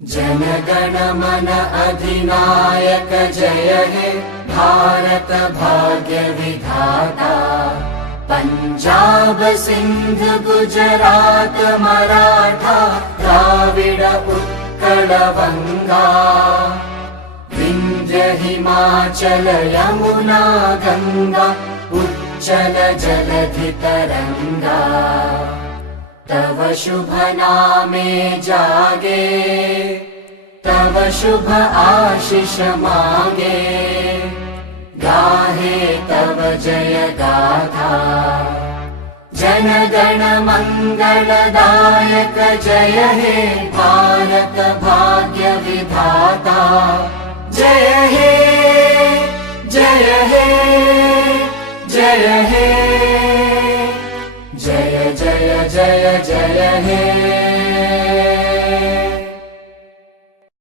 जनगण मन अधिनायक जय हे भारत भाग्य विधाता। पंजाब सिंध गुजरात मराठा द्राविड उत्कल वंगा। विंध्य हिमाचल यमुना गंगा उच्चल जलधि तरंगा। तव शुभ नामे जागे तव शुभ आशीष मांगे। गाहे तव जय गाथा जनगण मंगलदायक जय हे भारत भाग्य